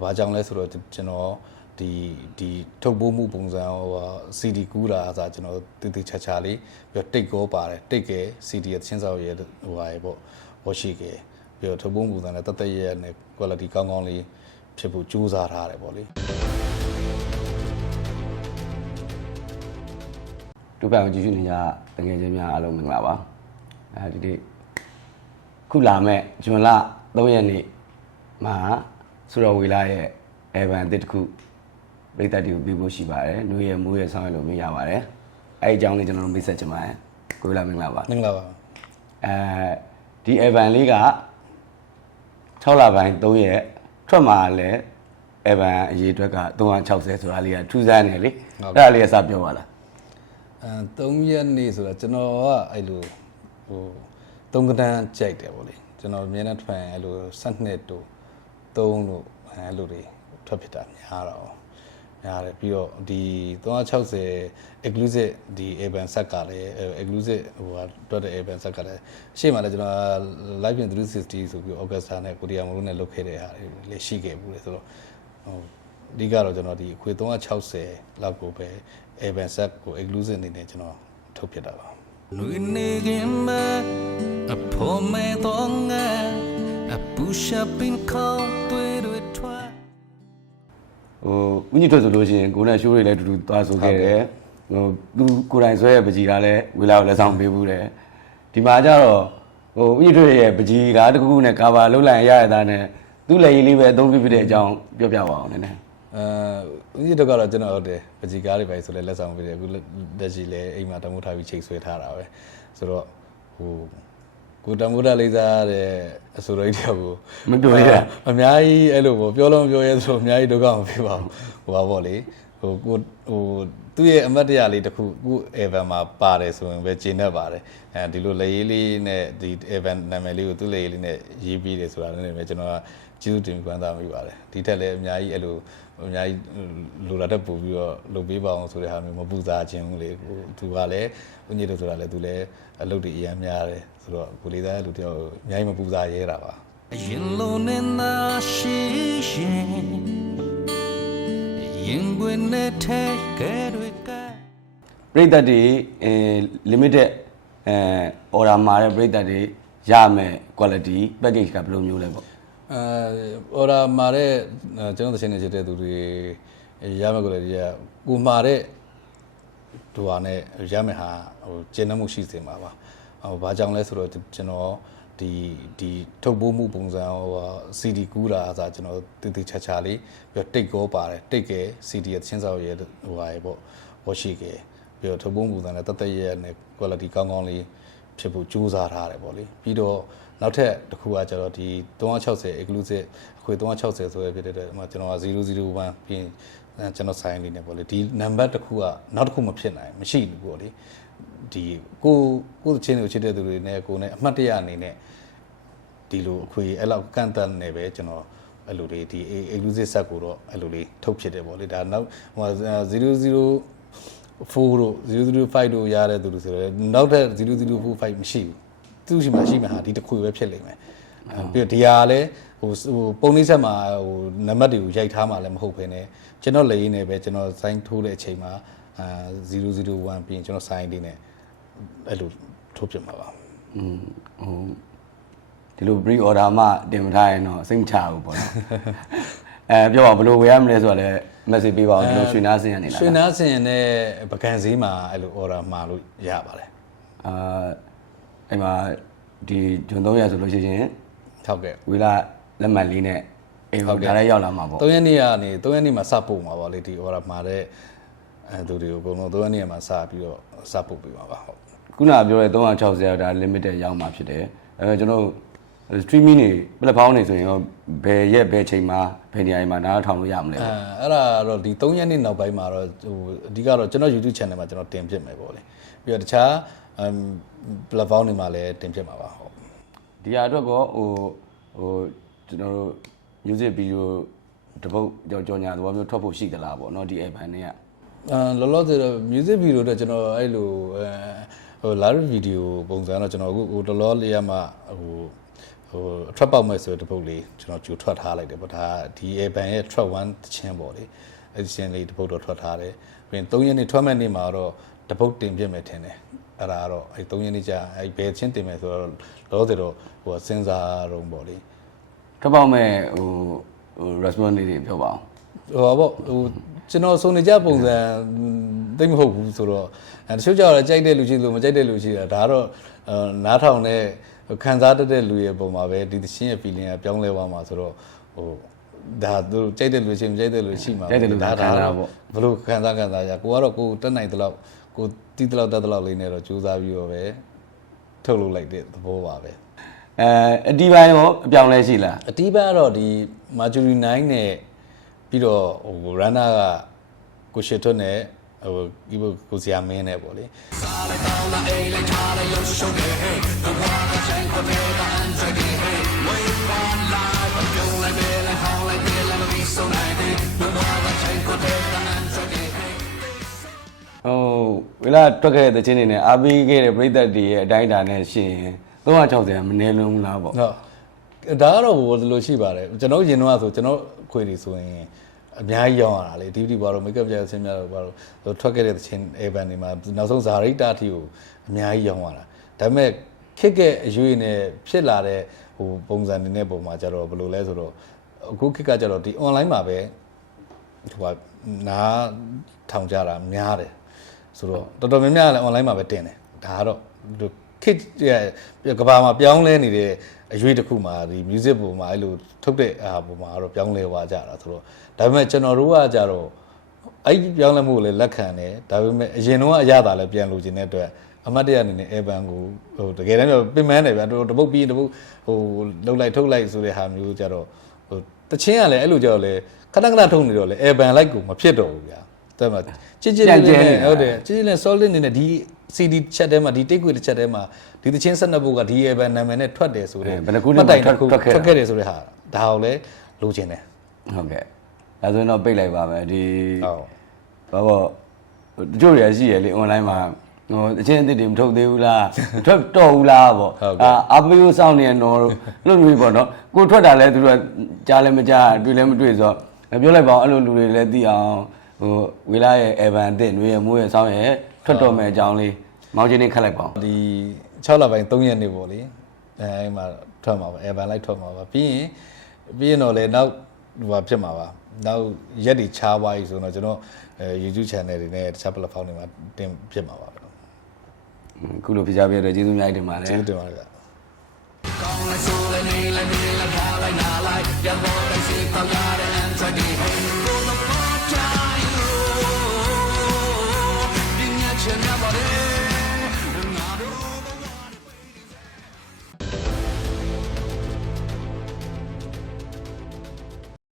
ဘာကြောင့်လဲဆိုတော့ကျွန်တော်ဒီထုတ်ပိုးမှုပုံစံCD ကူးတာအစားကျွန်တော်တိချာလေးပြီးတော့တိတ်ကောပါတယ်တိတ်ကဲ CD ရဲ့ချင်းစောက်ရဲ့ပေါ့ရှိကဲပြီးတော့ထုတ်ပိုးမှုပုံစံနဲ့တက်ရဲ့နဲ့ quality ကောင်းကောင်းလေးဖြစ်ဖို့ကြိုးစားထားတယ်ပေါ့လေဒုပအောင်ကြည့်ရှုနေကြတကယ်ချင်းများအားလုံးမင်္ဂလာပါဒီနေ့ခုလာမဲ့ဇွန်လ3ရက်နေ့မှာဆိုတော်ဝေလာရဲ့အေဗန်အသစ်တစ်ခုပြည်သက်တွေကိုပြီးဖို့ရှိပါတယ်။နှွေးရမိုးရဆောင်းရလို့မရပါတယ်။အဲဒီအကြောင်းလေးကျွန်တော်တို့မိတ်ဆက်ချင်ပါတယ်။ကိုလာမင်္ဂလာပါ။မင်္ဂလာပါ။ဒီအေဗန်လေးက6လပိုင်း3ရက်ထွက်မှာလဲအေဗန်အရေးအတွက်က360ဆိုတာလေးကထူးဆန်းနေလေ။အဲ့ဒါလေးကစပြောပါလား။3ရက်နေ့ဆိုတာကျွန်တော်ကအဲ့လို3ကတန်းကြိုက်တယ်ပေါ့လေ။ကျွန်တော်အမြဲတမ်းထွက်အဲ့လို12တို့3တို့အဲ့လိုတွေထွက်ဖြစ်တာများတော့များတယ်ပြီးတော့ဒီ360 exclusive ဒီ Avan set ကလည်း exclusiveတွက်တဲ့ Avan set ကလည်းရှေ့မှာလည်းကျွန်တော် live in 360ဆိုပြီး Augusta နဲ့ကိုရီးယားမလို့နဲ့လုပ်ခဲ့တဲ့ဟာတွေလည်းရှိခဲ့ဘူးလေဆိုတော့အဓိကတော့ကျွန်တော်ဒီအခွေ360လောက်ကိုပဲ Avan set ကို exclusive အနေနဲ့ကျွန်တော်ထုတ်ဖြစ်တာပါလူနေကင်မအဖို့မဲတော့ငါအပူရှာပင်ခေါ်တွေ့ထွားဦးညီထွက်ဆိုလို့ရှိရင်ကိုနဲ့ရှိုးတွေလည်းတူတူသွားဆိုခဲ့တယ်သူကိုယ်တိုင်ဆွဲရပကြီးကလည်းဝေလာကိုလက်ဆောင်ပေးဘူးတယ်ဒီမှာကျတော့ဦးညီထွက်ရဲ့ပကြီးကတခုခုနဲ့ကာဗာလုံးလိုက်ရရတာနဲ့သူ့လက်ရည်လေးပဲအသုံးပြုဖြစ်တဲ့အကြောင်းပြောပြပါအောင်နည်းနည်းဦးညီထွက်ကတော့ကျွန်တော်ဟုတ်တယ်ပကြီးကားတွေပဲဆိုလဲလက်ဆောင်ပေးတယ်အခုလက်ရှိလည်းအိမ်မှာတမိုးထားပြီးချိတ်ဆွဲထားတာပဲဆိုတော့ကိုတမိုးထားလေးစားတဲ့အဆိုတော်ကြီးတွေကိုမပြောရအများကြီးအဲ့လိုပေါ့ပြောလုံးပြောရဲဆိုအများကြီးဒုက္ခမပေးပါဘူးပါပေါ့လေသူ့ရဲ့အမတ်တရားလေးတစ်ခုခု Avan မှာပါတယ်ဆိုရင်ပဲဂျင်းတတ်ပါတယ်ဒီလိုလက်ရေးလေးနဲ့ဒီ Avan နာမည်လေးကိုသူ့လက်ရေးလေးနဲ့ရေးပြီးတယ်ဆိုတာလည်းပဲကျွန်တော်ကကျေးဇူးတင်ပြန်သားမိပါတယ်ဒီထက်လည်းအများကြီးအဲ့လိုအများကြီးလိုလာတတ်ပို့ပြီးတော့လုပ်ပေးပါအောင်ဆိုတဲ့ဟာမျိုးမပူစားခြင်းဘူးလေသူကလည်းဦးညစ်တို့ဆိုတာလည်းသူလည်းအလုပ်တွေအများများတယ်ဆိုတော့ကိုလေးသားလူတယောက်အများကြီးမပူစားရဲတာပါရင်လုံးနဲ့ရှိရှင်ရင်ခွင်နဲ့ထဲကဲတွေကပရိသတ်တွေlimited order မှာတဲ့ပရိသတ်တွေရမယ် quality package ကဘယ်လိုမျိုးလဲပေါ့order မှာတဲ့ကျွန်တော်သရှင်နေချတဲ့သူတွေရမယ် quality ကကိုမှာတဲ့ဒူဟာနဲ့ရမယ်ဟာကျဉ်းနှမှုရှိစေမှာပါဘာကြောင့်လဲဆိုတော့ကျွန်တော်ဒီထုတ်ပိုးမှုပုံစံCD ကူးတာအစားကျွန်တော်တိချာလေးပြီးတော့တိတ်ကောပါတယ်တိတ်ကဲ CD ရဲ့ချင်းစောက်ရဲ့ပေါ့ရှိကဲပြီးတော့ထုတ်ပိုးမှုပုံစံနဲ့တက်ရဲ့နဲ့ quality ကောင်းကောင်းလေးဖြစ်ဖို့ကြိုးစားထားတယ်ပေါ့လေပြီးတော့နောက်ထပ်တစ်ခုကကျတော့ဒီ360 exclusive အခွေ360ဆိုရဖြစ်တဲ့ကျွန်တော်က001ပြီးကျွန်တော်ဆိုင်လေးနဲ့ပေါ့လေဒီနံပါတ်တစ်ခုကနောက်တစ်ခုမဖြစ်နိုင်မရှိဘူးပေါ့လေဒီကိုချင်းကိုချစ်တဲ့သူတွေနဲ့ကိုနဲ့အမှတ်တရအနေနဲ့ဒီလိုအခွေအဲ့လောက်ကန့်တန်းနေပဲကျွန်တော်အဲ့လိုလေးဒီ exclusive set ကိုတော့အဲ့လိုလေးထုတ်ဖြစ်တယ်ပေါ့လေဒါနောက်004တို့005တို့ရတဲ့သူတွေဆိုတော့နောက်ထပ်004-5မရှိဘူးသူ့ရှိမှရှိမှဟာဒီတစ်ခွေပဲဖြစ်လိမ့်မယ်ပြီးတော့ဒီဟာလည်းပုံနှိမ့်ဆက်မှာနံပါတ်တွေကိုရိုက်ထားမှလည်းမဟုတ်ဘဲနဲ့ကျွန်တော်လက်ရင်းနဲ့ပဲကျွန်တော်စိုင်းထိုးတဲ့အချိန်မှာ001ပြီးရင်ကျွန်တော်စိုင်းလေးနဲ့အဲ့လိုထိုးပြမှာပါဒီလို pre order မှတင်မထားရင်တော့စိတ်မချဘူးပေါ့နော်ပြောပါဘယ်လိုဝယ်ရမလဲဆိုတော့လည်း message ပေးပါဦးဒီလိုရွှေနားစင်ရနေလားရွှေနားစင်နဲ့ပကံစည်းမှာအဲ့လို order မှာလို့ရပါတယ်အဲ့မှာဒီဂျွန်300ဆိုလို့ရှိရင်ဟုတ်ကဲ့ဝေလာလက်မှတ်လေးနဲ့အိမ်ကိုဒါလည်းရောက်လာမှာပေါ့3ရက်နေ့ကနေ3ရက်နေ့မှာစပို့မှာပေါ့လေဒီ order မှာတဲ့သူတွေကိုအကုန်လုံး3ရက်နေ့မှာစပြီးတော့စပို့ပေးပါပါဟုတ်ခုနပြောတဲ့360ဒါ limited ရောက်မှာဖြစ်တယ်ကျွန်တော် streaming တွေ platform တွေဆိုရင်ရောဘယ်ရက်ဘယ်ချိန်မှာဘယ်နေရာမှာနားထောင်လို့ရမလဲအဲ့ဒါတော့ဒီ3ရက်နေ့နောက်ပိုင်းမှာတော့အဓိကတော့ကျွန်တော် YouTube channel မှာကျွန်တော်တင်ပြမယ်ပေါ့လေပြီးတော့တခြားplatform တွေမှာလည်းတင်ပြမှာပါဟုတ်ဒီဟာအတွက်ကောကျွန်တော်တို့ music video တပုတ်ကြော်ညာသဘောမျိုးထွက်ဖို့ရှိသလားပေါ့နော်ဒီ Avan တွေကလောလောဆယ် music video တော့ကျွန်တော်အဲ့လိုlive video ပုံစံတော့ကျွန်တော်အခုတလောလေးရမှ အထွက်ပေါက်မဲ့ဆိုတဲ့တပုတ်လေးကျွန်တော်ကြိုထွက်ထားလိုက်တယ်ပေါ့ဒါဒီ Airban ရဲ့ Truck 1တချင်းပေါ့လေအဲ့ဒီချင်းလေးတပုတ်တော့ထွက်ထားတယ်ပြီးရင်3ရက်နေ့ထွက်မဲ့နေ့မှာတော့တပုတ်တင်ပြမယ်ထင်တယ်အဲ့ဒါကတော့အဲ့3ရက်နေ့ကြာအဲ့ဘယ်ချင်းတင်မယ်ဆိုတော့လောဆယ်တော့ဟိုစဉ်းစားတော့ပေါ့လေ ထပ်ပေါက်မဲ့ဟို response လေးတွေပြောပါအောင် ဟိုပေါ့ဟိုကျွန်တော်စုံနေကြပုံစံသိမဟုတ်ဘူးဆိုတော့တချို့ကြောင့်ကြိုက်တဲ့လူရှိလို့မကြိုက်တဲ့လူရှိတာဒါကတော့နားထောင်တဲ့ခံစားတတ်တဲ့လူရဲ့ပုံမှာပဲဒီသချင်းရဲ့ feeling ကပြောင်းလဲသွားမှာဆိုတော့ဟိုဒါသူကြိုက်တဲ့လူရှိမကြိုက်တဲ့လူရှိမှာဘယ်လိုခံစားရကိုကတော့ကိုတက်နိုင်တဲ့လောက်ကိုတီးတဲ့လောက်တက်တဲ့လောက်လေးနဲ့တော့ကြိုးစားပြီးတော့ပဲထုတ်လုပ်လိုက်တဲ့သဘောပါပဲအတီးပိုင်းရောအပြောင်းလဲရှိလား အတီးပိုင်းကတော့ဒီ Mercury 9နဲ့ပြီးတော့ဟို runner ကကိုရှစ်ထွန်းနဲ့ဟိုဒီကိုစရာမင်းနဲ့ပေါ့လေဝေလာတွက်ခဲ့တဲ့ချင်းနေနဲ့အားပေးခဲ့တဲ့ပရိသတ်တွေရဲ့အတိုင်းအတာနဲ့ရှင်360မနေလုံးဘူးလားပေါ့ဟုတ်ဒါကတော့ဘယ်လိုရှိပါတယ်ကျွန်တော်ရင်တော့ဆိုကျွန်တော်ခွေတွေဆိုရင်အများကြီးရောင်းရတာလေ DVD ဘာလို့ makeup ပြဆင်းများတော့ဘာလို့ထွက်ခဲ့တဲ့ချင်း Airban တွေမှာနောက်ဆုံးဇာရိတာအထိကိုအများကြီးရောင်းရတာဒါပေမဲ့ခက်ကအရွေးနဲ့ဖြစ်လာတဲ့ဟိုပုံစံတွေနဲ့ပုံမှာကျတော့ဘယ်လိုလဲဆိုတော့အခုခက်ကကျတော့ဒီ online မှာပဲဟိုနားထောင်ကြတာများတယ်ဆိုတော့တော်တော်များများလည်း online မှာပဲတင်တယ်ဒါကတော့ခက်ရဲ့ကဘာမှာပြောင်းလဲနေတဲ့အရွေးတစ်ခုမှာဒီ music ပုံမှာအဲ့လိုထုတ်တဲ့ပုံမှာတော့ပြောင်းလဲသွားကြတာဆိုတော့ဒါပေမဲ့ကျွန်တော်တို့ကကြတော့အဲ့ဒီပြောင်းလဲမှုကိုလည်းလက်ခံတယ်ဒါပေမဲ့အရင်တော့အရသာလည်းပြန်လို့ခြင်းတဲ့အတွက်အမတ်တရအနေနဲ့ Airban ကိုဟိုတကယ်တမ်းပင်မန်းတယ်ဗျာတပုတ်ပြီးတပုတ်ဟိုလှုပ်လိုက်ထုတ်လိုက်ဆိုတဲ့ဟာမျိုးကြတော့ဟိုတချင်းကလည်းအဲ့လိုကြတော့လေခဏခဏထုတ်နေတော့လေ Airban like ကိုမဖြစ်တော့ဘူးဗျာတဲ့မှာချစ်လေးနဲ့ဟုတ်တယ်ချစ်လေး solid နေနဲ့ဒီ CD ချက်ထဲမှာဒီ take away ချက်ထဲမှာဒီတချင်း12ပုတ်ကဒီ Airban နာမည်နဲ့ထွက်တယ်ဆိုတဲ့မှတ်တိုင်တစ်ခုထွက်ခဲ့တယ်ဆိုတဲ့ဟာဒါအောင်လဲလိုချင်တယ်ဟုတ်ကဲ့ဒါဆိုရင်တော့ပိတ်လိုက်ပါမယ်ဒီဟုတ်ဘာပေါ့တချို့တွေရှိရလေ online မှာဟိုအချင်းအသစ်တွေမထုတ်သေးဘူးလားထွက်တော့ဘူးလားပေါ့အပီယိုစောင်းနေတော့လို့လူတွေပေါ့နော်ကိုထွက်တာလဲသူတို့ကြားလဲမကြားတွေ့လဲမတွေ့ဆိုတော့ပြောလိုက်ပါအောင်အဲ့လိုလူတွေလည်းသိအောင်ဟိုဝေလာရဲ့ Airban အသစ်ຫນွေရမိုးရစောင်းရဲ့ထွက်တော်မယ်အကြောင်းလေးမောင်ချင်းလေးခက်လိုက်ပါအောင်ဒီ6လပိုင်း3ရက်နေ့ပေါ့လေအဲ့မှာထွက်မှာပါ Airban လိုက်ထွက်မှာပါပြီးရင်တော့လေနောက်ဟိုဖြစ်မှာပါနောက်ရက်တွေချားသွားပြီဆိုတော့ကျွန်တော်YouTube channel တွေနဲ့တခြား platform တွေမှာတင်ဖြစ်မှာပါပဲခုလိုပြကြပြတဲ့ကျေးဇူးအများကြီးတင်ပါတယ်ကျေးဇူးတင်ပါတယ်ဗျာ